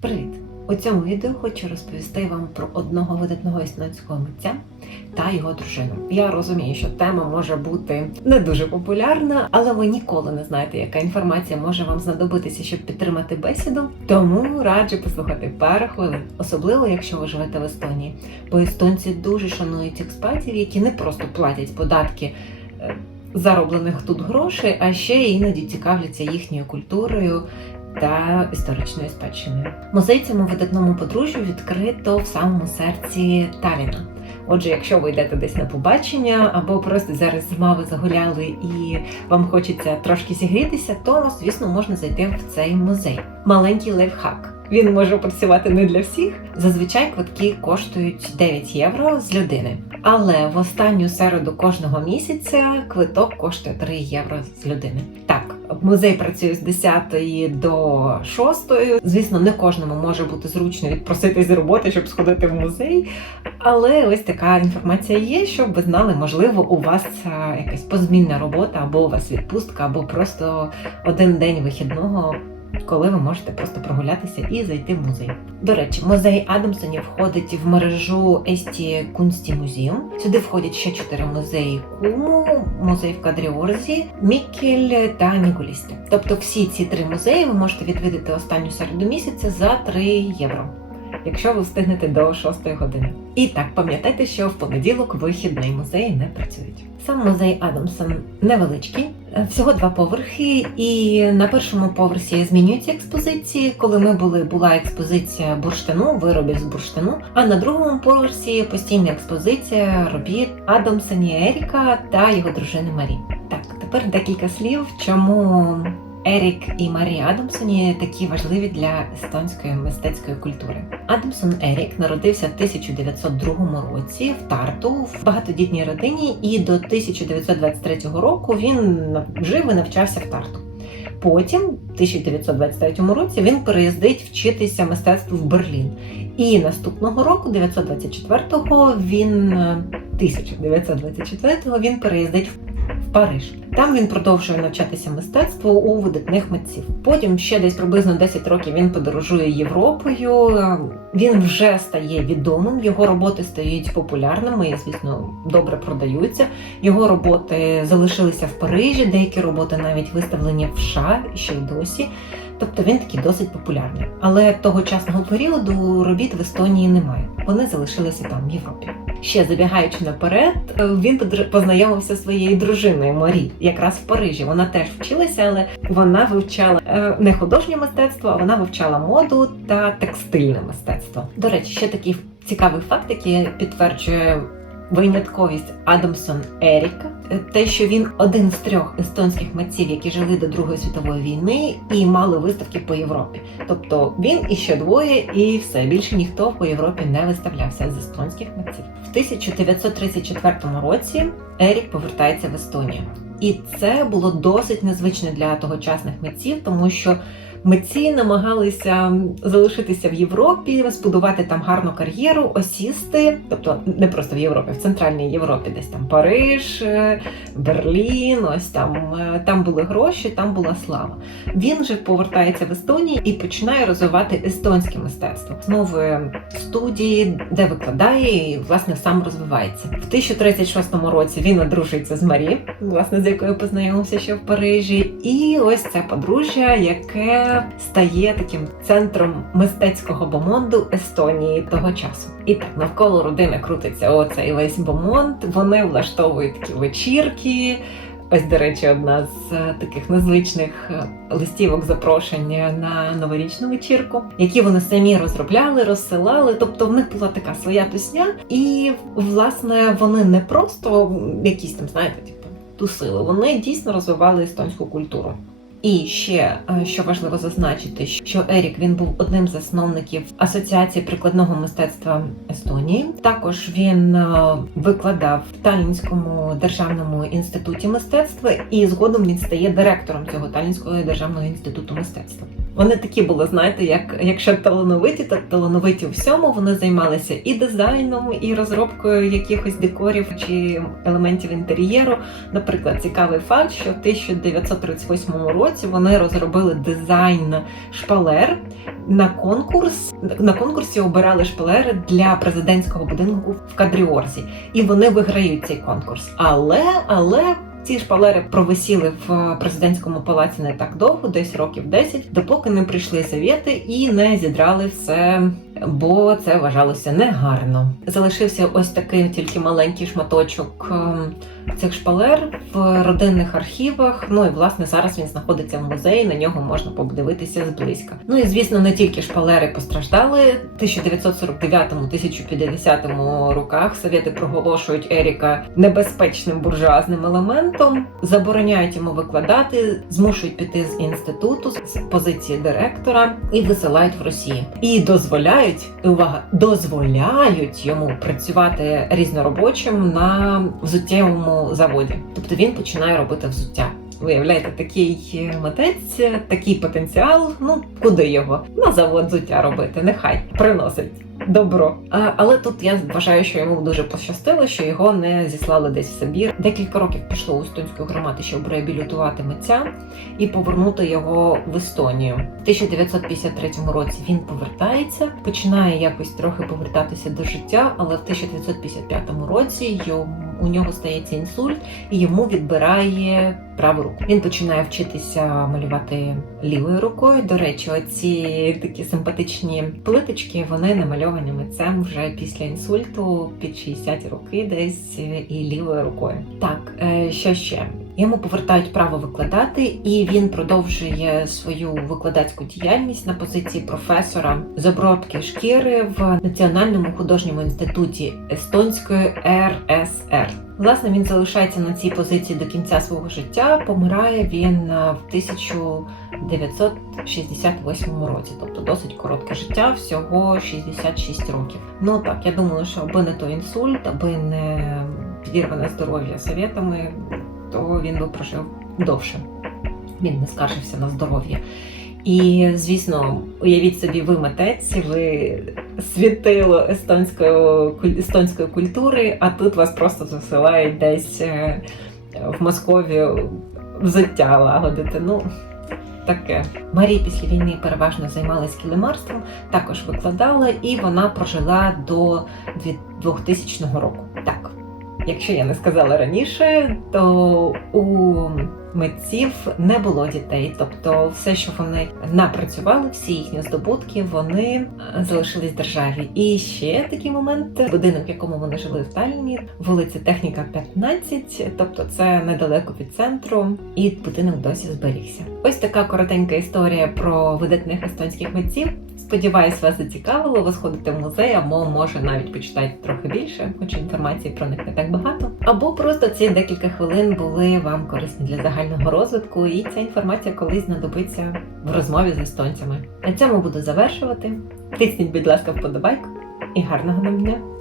Привіт! У цьому відео хочу розповісти вам про одного видатного існуцького митця та його дружину. Я розумію, що тема може бути не дуже популярна, але ви ніколи не знаєте, яка інформація може вам знадобитися, щоб підтримати бесіду. Тому раджу послухати пару хвилин, особливо якщо ви живете в Естонії. Бо естонці дуже шанують експатів, які не просто платять податки. е, Зароблених тут грошей, а ще іноді цікавляться їхньою культурою та історичною спадщиною. Музей цьому видатному подружжю відкрито в самому серці Таліна. Отже, якщо ви йдете десь на побачення або просто зараз зима ви загуляли і вам хочеться трошки зігрітися, то звісно можна зайти в цей музей. Маленький лайфхак. Він може працювати не для всіх. Зазвичай квитки коштують 9 євро з людини. Але в останню середу кожного місяця квиток коштує 3 євро з людини. Так, музей працює з 10 до 6. Звісно, не кожному може бути зручно відпроситись з роботи, щоб сходити в музей. Але ось така інформація є, щоб ви знали, можливо, у вас якась позмінна робота, або у вас відпустка, або просто один день вихідного. Коли ви можете просто прогулятися і зайти в музей. До речі, музей Адамсонів входить в мережу Есті Кунсті Музеум. Сюди входять ще чотири музеї Куму, музей в Кадріорзі, Мікель та Нігулісті. Тобто всі ці три музеї ви можете відвідати останню середу місяця за 3 євро. Якщо ви встигнете до 6 години. І так, пам'ятайте, що в понеділок вихідний музеї не працюють. Сам музей Адамсон невеличкий, всього два поверхи, і на першому поверсі змінюються експозиції. Коли ми були, була експозиція бурштину, виробів з бурштину. А на другому поверсі постійна експозиція робіт Адамсоні Еріка та його дружини Марі. Так, тепер декілька слів, чому Ерік і Марі Адамсоні такі важливі для естонської мистецької культури. Адамсон Ерік народився в 1902 році в Тарту в багатодітній родині, і до 1923 року він жив і навчався в Тарту. Потім, в 1923 році, він переїздить вчитися мистецтву в Берлін. І наступного року, 924-го, він е, 1924-го він переїздить в Париж. Там він продовжує навчатися мистецтву у видатних митців. Потім ще десь приблизно 10 років він подорожує Європою. Він вже стає відомим. Його роботи стають популярними і, звісно, добре продаються. Його роботи залишилися в Парижі, деякі роботи навіть виставлені в США ще й досі. Тобто він такий досить популярний. Але тогочасного періоду робіт в Естонії немає. Вони залишилися там в Європі. Ще забігаючи наперед, він подр- познайомився зі своєю дружиною Марі, якраз в Парижі. Вона теж вчилася, але вона вивчала е, не художнє мистецтво, а вона вивчала моду та текстильне мистецтво. До речі, ще такий цікавий факт, який підтверджує винятковість Адамсон Еріка, те, що він один з трьох естонських митців, які жили до Другої світової війни і мали виставки по Європі. Тобто він і ще двоє, і все більше ніхто по Європі не виставлявся з естонських митців. В 1934 році Ерік повертається в Естонію. І це було досить незвично для тогочасних митців, тому що митці намагалися залишитися в Європі, збудувати там гарну кар'єру, осісти, тобто не просто в Європі, в центральній Європі, десь там Париж, е, Берлін, ось там, е, там були гроші, там була слава. Він же повертається в Естонію і починає розвивати естонське мистецтво. Знову студії, де викладає і власне сам розвивається. В 1036 році він одружується з Марі, власне, з якою познайомився ще в Парижі. І ось це подружжя, яке стає таким центром мистецького бомонду Естонії того часу. І так навколо родини крутиться оцей весь бомонд. Вони влаштовують такі вечірки. Ось, до речі, одна з е, таких незвичних е, листівок запрошення на новорічну вечірку, які вони самі розробляли, розсилали. Тобто в них була така своя тусня, і власне вони не просто якісь там, знаєте, типу, тусили, вони дійсно розвивали естонську культуру. І ще е, що важливо зазначити, що Ерік він був одним з засновників Асоціації прикладного мистецтва Естонії. Також він е, викладав в Талінському державному інституті мистецтва і згодом він стає директором цього Талінського державного інституту мистецтва. Вони такі були, знаєте, як якщо талановиті, то талановиті у всьому. Вони займалися і дизайном, і розробкою якихось декорів чи елементів інтер'єру. Наприклад, цікавий факт, що в 1938 році вони розробили дизайн шпалер на конкурс. На конкурсі обирали шпалери для президентського будинку в Кадріорзі, і вони виграють цей конкурс. Але але. Ці шпалери провисіли в президентському палаці не так довго, десь років 10, допоки не прийшли совєти і не зідрали все, бо це вважалося негарно. Залишився ось такий тільки маленький шматочок ем, цих шпалер в родинних архівах. Ну і власне зараз він знаходиться в музеї. На нього можна подивитися зблизька. Ну і звісно, не тільки шпалери постраждали. В 1949-1050 роках совєти проголошують Еріка небезпечним буржуазним елементом, забороняють йому викладати, змушують піти з інституту з позиції директора і висилають в Росію. І дозволяють і увага, дозволяють йому працювати різноробочим на взуттєвому заводі. Тобто він починає робити взуття. Виявляєте, такий митець, такий потенціал. Ну куди його на завод взуття робити? Нехай приносить добро. Але тут я вважаю, що йому дуже пощастило, що його не зіслали десь в Сибір. Декілька років пішло у естонської громади, щоб реабілітувати митця і повернути його в Естонію. В 1953 році він повертається, починає якось трохи повертатися до життя, але в 1955 році йому у нього стається інсульт і йому відбирає праву руку. Він починає вчитися малювати лівою рукою. До речі, оці такі симпатичні плиточки вони намальовані митцем вже після інсульту під 60 роки, десь і лівою рукою. Так, е, що ще? Йому повертають право викладати, і він продовжує свою викладацьку діяльність на позиції професора з обробки шкіри в Національному художньому інституті Естонської РСР. Власне, він залишається на цій позиції до кінця свого життя. Помирає він е, в 1968 році, тобто досить коротке життя, всього 66 років. Ну так, я думаю, що аби не той інсульт, аби не підірване здоров'я совєтами, то він би прожив довше. Він не скаржився на здоров'я. І, звісно, уявіть собі, ви митець, ви світило естонської, естонської культури, а тут вас просто засилають десь е, в Москові взуття лагодити. Ну, таке. Марія після війни переважно займалась килимарством, також викладала, і вона прожила до 2000 року. Так. Якщо я не сказала раніше, то у митців не було дітей, тобто все, що вони напрацювали, всі їхні здобутки, вони е, залишились державі. І ще такий момент: будинок, в якому вони жили в Талліні, вулиця Техніка 15, тобто це недалеко від центру, і будинок досі зберігся. Ось така коротенька історія про видатних естонських митців. Сподіваюсь, вас зацікавило. Ви сходите в музей, або може навіть почитати трохи більше, хоч інформації про них не так багато. Або просто ці декілька хвилин були вам корисні для загального розвитку, і ця інформація колись знадобиться в розмові з естонцями. На цьому буду завершувати. Тисніть, будь ласка, вподобайку і гарного нам дня!